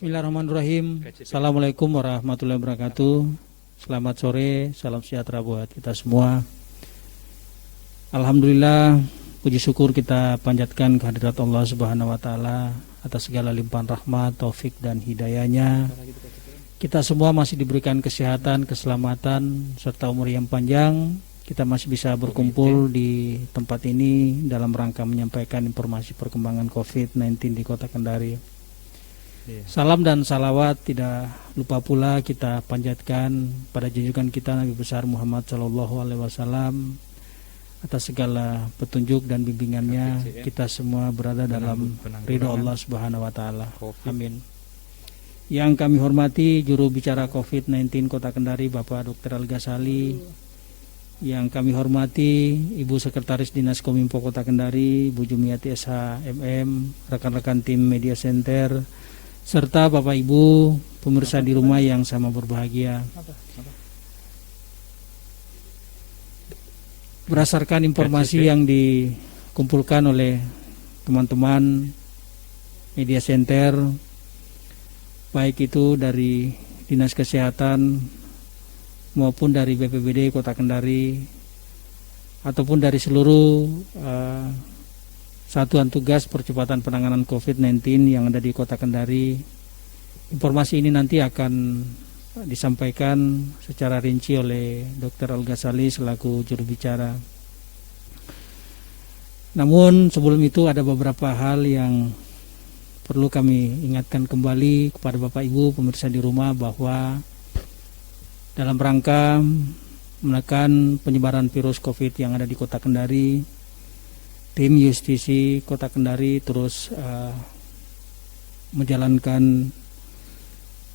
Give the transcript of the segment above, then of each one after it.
Bismillahirrahmanirrahim. Assalamualaikum warahmatullahi wabarakatuh. Selamat sore, salam sejahtera buat kita semua. Alhamdulillah, puji syukur kita panjatkan kehadirat Allah Subhanahu wa taala atas segala limpahan rahmat, taufik dan hidayahnya. Kita semua masih diberikan kesehatan, keselamatan serta umur yang panjang. Kita masih bisa berkumpul di tempat ini dalam rangka menyampaikan informasi perkembangan COVID-19 di Kota Kendari. Salam dan salawat tidak lupa pula kita panjatkan pada junjungan kita Nabi besar Muhammad SAW atas segala petunjuk dan bimbingannya. Kita semua berada dalam ridho Allah Subhanahu wa taala. Amin. Yang kami hormati juru bicara COVID-19 Kota Kendari Bapak Dr. Al-Ghazali. Yang kami hormati Ibu Sekretaris Dinas Kominfo Kota Kendari, Bu Jumiati SH MM, rekan-rekan tim Media Center, serta Bapak Ibu pemirsa di rumah yang sama berbahagia. Berdasarkan informasi yang dikumpulkan oleh teman-teman Media Center, baik itu dari Dinas Kesehatan maupun dari BPBD Kota Kendari ataupun dari seluruh Satuan Tugas Percepatan Penanganan COVID-19 yang ada di Kota Kendari. Informasi ini nanti akan disampaikan secara rinci oleh Dr. Al-Ghazali selaku juru bicara. Namun sebelum itu ada beberapa hal yang perlu kami ingatkan kembali kepada Bapak Ibu pemirsa di rumah bahwa dalam rangka menekan penyebaran virus COVID yang ada di Kota Kendari, tim Justisi Kota Kendari terus menjalankan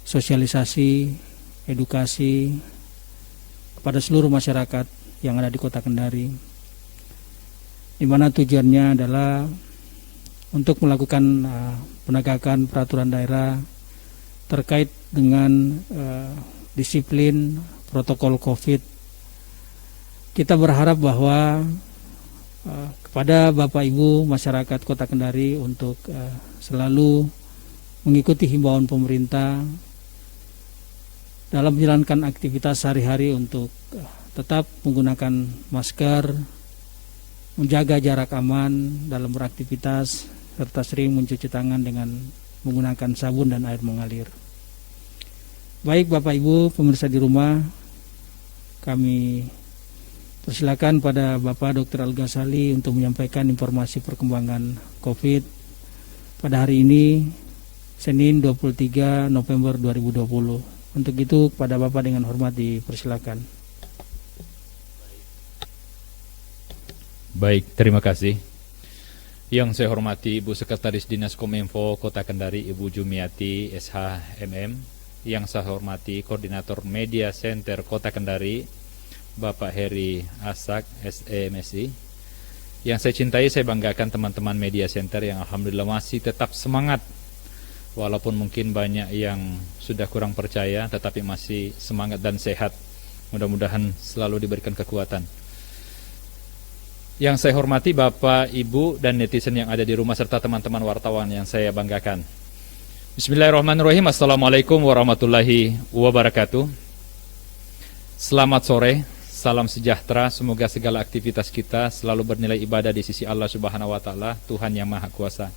sosialisasi, edukasi kepada seluruh masyarakat yang ada di Kota Kendari, di mana tujuannya adalah untuk melakukan penegakan peraturan daerah terkait dengan disiplin protokol COVID. Kita berharap bahwa kepada Bapak Ibu masyarakat Kota Kendari untuk selalu mengikuti himbauan pemerintah dalam menjalankan aktivitas sehari-hari untuk tetap menggunakan masker, menjaga jarak aman dalam beraktivitas, serta sering mencuci tangan dengan menggunakan sabun dan air mengalir. Baik Bapak Ibu pemirsa di rumah, kami persilakan pada Bapak Dr. Al-Ghazali untuk menyampaikan informasi perkembangan COVID pada hari ini, Senin 23 November 2020. Untuk itu kepada Bapak dengan hormat dipersilakan. Baik, terima kasih. Yang saya hormati Ibu Sekretaris Dinas Kominfo Kota Kendari Ibu Jumiati SH MM. Yang saya hormati Koordinator Media Center Kota Kendari Bapak Heri Asak SEMSI. Yang saya cintai, saya banggakan teman-teman Media Center yang alhamdulillah masih tetap semangat. Walaupun mungkin banyak yang sudah kurang percaya, tetapi masih semangat dan sehat. Mudah-mudahan selalu diberikan kekuatan. Yang saya hormati Bapak, Ibu, dan netizen yang ada di rumah serta teman-teman wartawan yang saya banggakan. Bismillahirrahmanirrahim. Assalamualaikum warahmatullahi wabarakatuh. Selamat sore. Salam sejahtera, semoga segala aktivitas kita selalu bernilai ibadah di sisi Allah Subhanahu wa taala, Tuhan yang Maha Kuasa.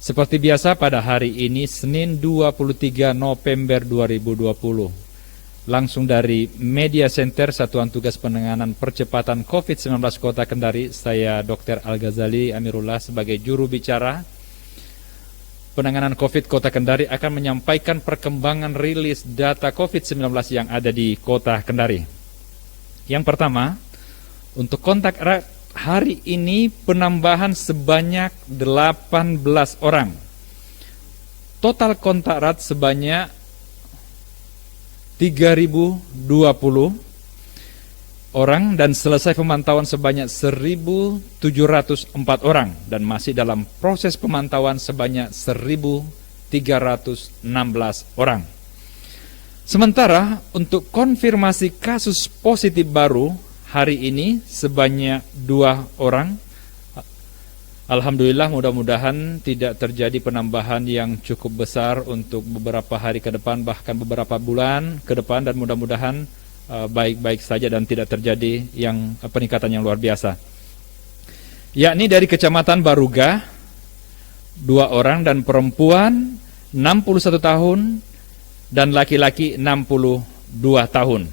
Seperti biasa pada hari ini Senin 23 November 2020. Langsung dari Media Center Satuan Tugas Penanganan Percepatan COVID-19 Kota Kendari, saya Dr. Al-Ghazali Amirullah sebagai juru bicara penanganan COVID Kota Kendari akan menyampaikan perkembangan rilis data COVID-19 yang ada di Kota Kendari. Yang pertama, untuk kontak erat hari ini penambahan sebanyak 18 orang. Total kontak erat sebanyak 3.020 orang dan selesai pemantauan sebanyak 1.704 orang dan masih dalam proses pemantauan sebanyak 1.316 orang. Sementara untuk konfirmasi kasus positif baru hari ini sebanyak 2 orang Alhamdulillah, mudah-mudahan tidak terjadi penambahan yang cukup besar untuk beberapa hari ke depan, bahkan beberapa bulan ke depan, dan mudah-mudahan baik-baik saja dan tidak terjadi yang peningkatan yang luar biasa. Yakni dari Kecamatan Baruga 2 orang, dan perempuan 61 tahun dan laki-laki 62 tahun.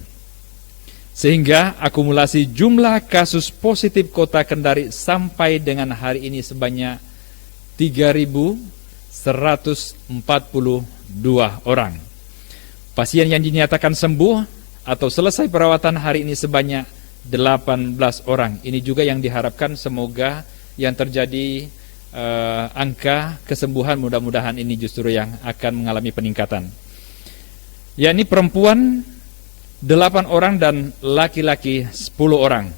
Sehingga akumulasi jumlah kasus positif Kota Kendari sampai dengan hari ini sebanyak 3.142 orang. Pasien yang dinyatakan sembuh atau selesai perawatan hari ini sebanyak 18 orang. Ini juga yang diharapkan, semoga yang terjadi angka kesembuhan mudah-mudahan ini justru yang akan mengalami peningkatan. Yakni perempuan 8 orang dan laki-laki 10 orang.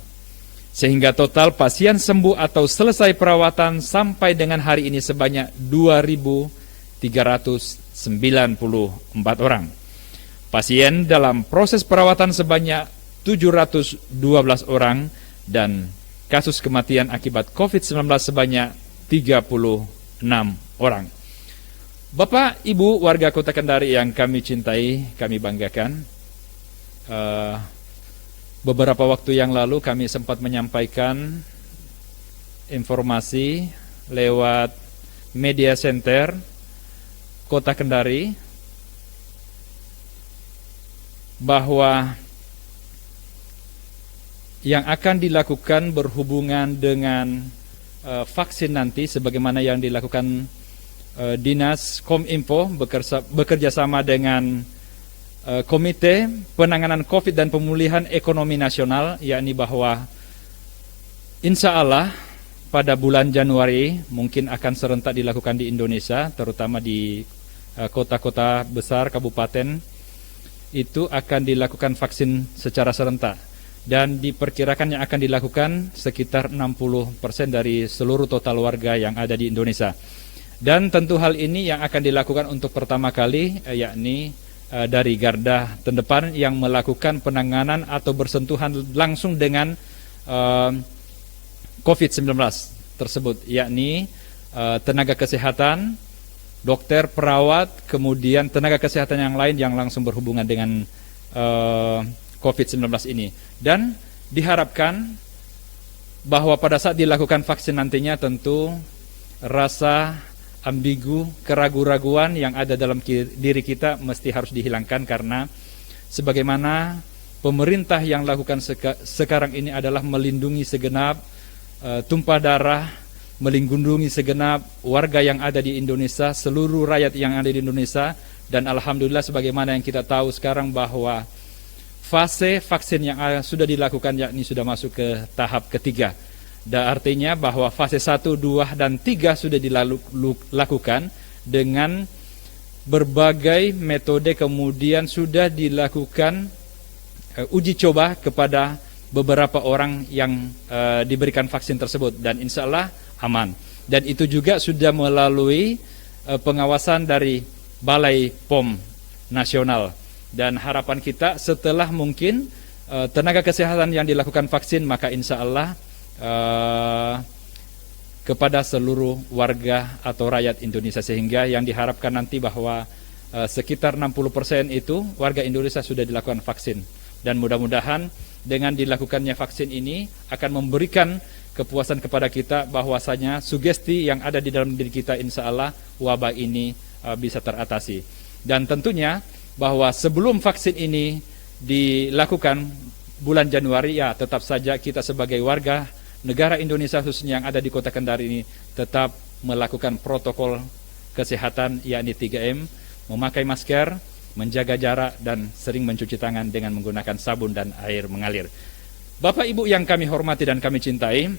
Sehingga total pasien sembuh atau selesai perawatan sampai dengan hari ini sebanyak 2.394 orang. Pasien dalam proses perawatan sebanyak 712 orang, dan kasus kematian akibat COVID-19 sebanyak 36 orang. Bapak, Ibu, warga Kota Kendari yang kami cintai, kami banggakan, beberapa waktu yang lalu kami sempat menyampaikan informasi lewat media center Kota Kendari bahwa yang akan dilakukan berhubungan dengan vaksin nanti, sebagaimana yang dilakukan Dinas Kominfo bekerja sama dengan Komite Penanganan COVID dan Pemulihan Ekonomi Nasional, yakni bahwa insya Allah pada bulan Januari mungkin akan serentak dilakukan di Indonesia, terutama di kota-kota besar, kabupaten, itu akan dilakukan vaksin secara serentak. Dan diperkirakan yang akan dilakukan sekitar 60% dari seluruh total warga yang ada di Indonesia. Dan tentu hal ini yang akan dilakukan untuk pertama kali, yakni dari garda terdepan yang melakukan penanganan atau bersentuhan langsung dengan COVID-19 tersebut, yakni tenaga kesehatan, dokter, perawat, kemudian tenaga kesehatan yang lain yang langsung berhubungan dengan COVID-19 ini. Dan diharapkan bahwa pada saat dilakukan vaksin nantinya tentu rasa ambigu, keraguan-raguan yang ada dalam diri kita mesti harus dihilangkan, karena sebagaimana pemerintah yang lakukan sekarang ini adalah melindungi segenap tumpah darah, melindungi segenap warga yang ada di Indonesia, seluruh rakyat yang ada di Indonesia. Dan alhamdulillah sebagaimana yang kita tahu sekarang bahwa fase vaksin yang sudah dilakukan yakni sudah masuk ke tahap ketiga. Dan artinya bahwa fase 1, 2, dan 3 sudah dilakukan dengan berbagai metode, kemudian sudah dilakukan uji coba kepada beberapa orang yang diberikan vaksin tersebut, dan insya Allah aman. Dan itu juga sudah melalui pengawasan dari Balai POM Nasional. Dan harapan kita setelah mungkin tenaga kesehatan yang dilakukan vaksin, maka insya Allah kepada seluruh warga atau rakyat Indonesia, sehingga yang diharapkan nanti bahwa sekitar 60% itu warga Indonesia sudah dilakukan vaksin. Dan mudah-mudahan dengan dilakukannya vaksin ini akan memberikan kepuasan kepada kita bahwasanya sugesti yang ada di dalam diri kita, insya Allah wabah ini bisa teratasi. Dan tentunya bahwa sebelum vaksin ini dilakukan bulan Januari, ya tetap saja kita sebagai warga negara Indonesia khususnya yang ada di Kota Kendari ini tetap melakukan protokol kesehatan, yakni 3M, memakai masker, menjaga jarak, dan sering mencuci tangan dengan menggunakan sabun dan air mengalir. Bapak Ibu yang kami hormati dan kami cintai,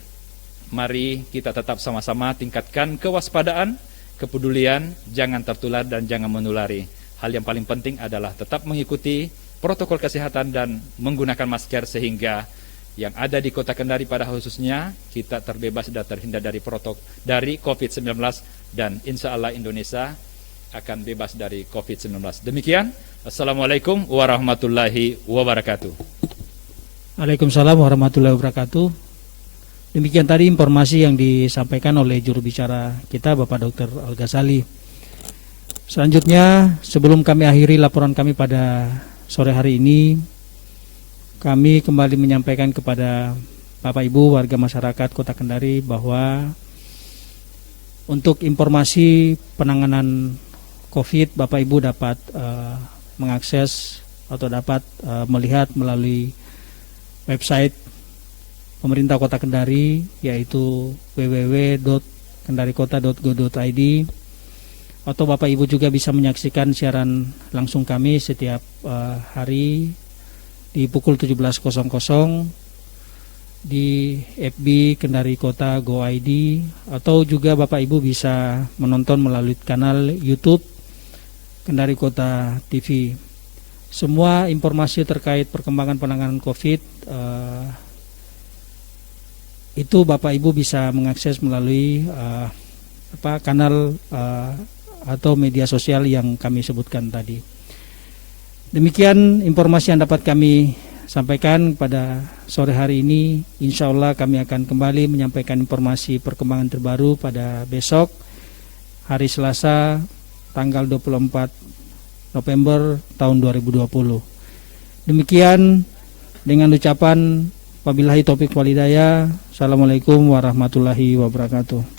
mari kita tetap sama-sama tingkatkan kewaspadaan, kepedulian, jangan tertular dan jangan menulari. Hal yang paling penting adalah tetap mengikuti protokol kesehatan dan menggunakan masker, sehingga yang ada di Kota Kendari pada khususnya kita terbebas dan terhindar dari COVID-19, dan insya Allah Indonesia akan bebas dari COVID-19. Demikian, Assalamualaikum warahmatullahi wabarakatuh. Waalaikumsalam warahmatullahi wabarakatuh. Demikian tadi informasi yang disampaikan oleh juru bicara kita, Bapak Dr. Al-Ghazali. Selanjutnya, sebelum kami akhiri laporan kami pada sore hari ini, kami kembali menyampaikan kepada Bapak Ibu warga masyarakat Kota Kendari bahwa untuk informasi penanganan COVID, Bapak Ibu dapat mengakses atau dapat melihat melalui website pemerintah Kota Kendari, yaitu www.kendarikota.go.id, atau Bapak Ibu juga bisa menyaksikan siaran langsung kami setiap hari di pukul 17.00 di FB Kendari Kota Go ID, atau juga Bapak Ibu bisa menonton melalui kanal YouTube Kendari Kota TV. Semua informasi terkait perkembangan penanganan COVID itu Bapak Ibu bisa mengakses melalui kanal atau media sosial yang kami sebutkan tadi. Demikian informasi yang dapat kami sampaikan pada sore hari ini. Insya Allah kami akan kembali menyampaikan informasi perkembangan terbaru pada besok, hari Selasa, tanggal 24 November tahun 2020. Demikian dengan ucapan wabillahi taufiq walhidayah. Assalamualaikum warahmatullahi wabarakatuh.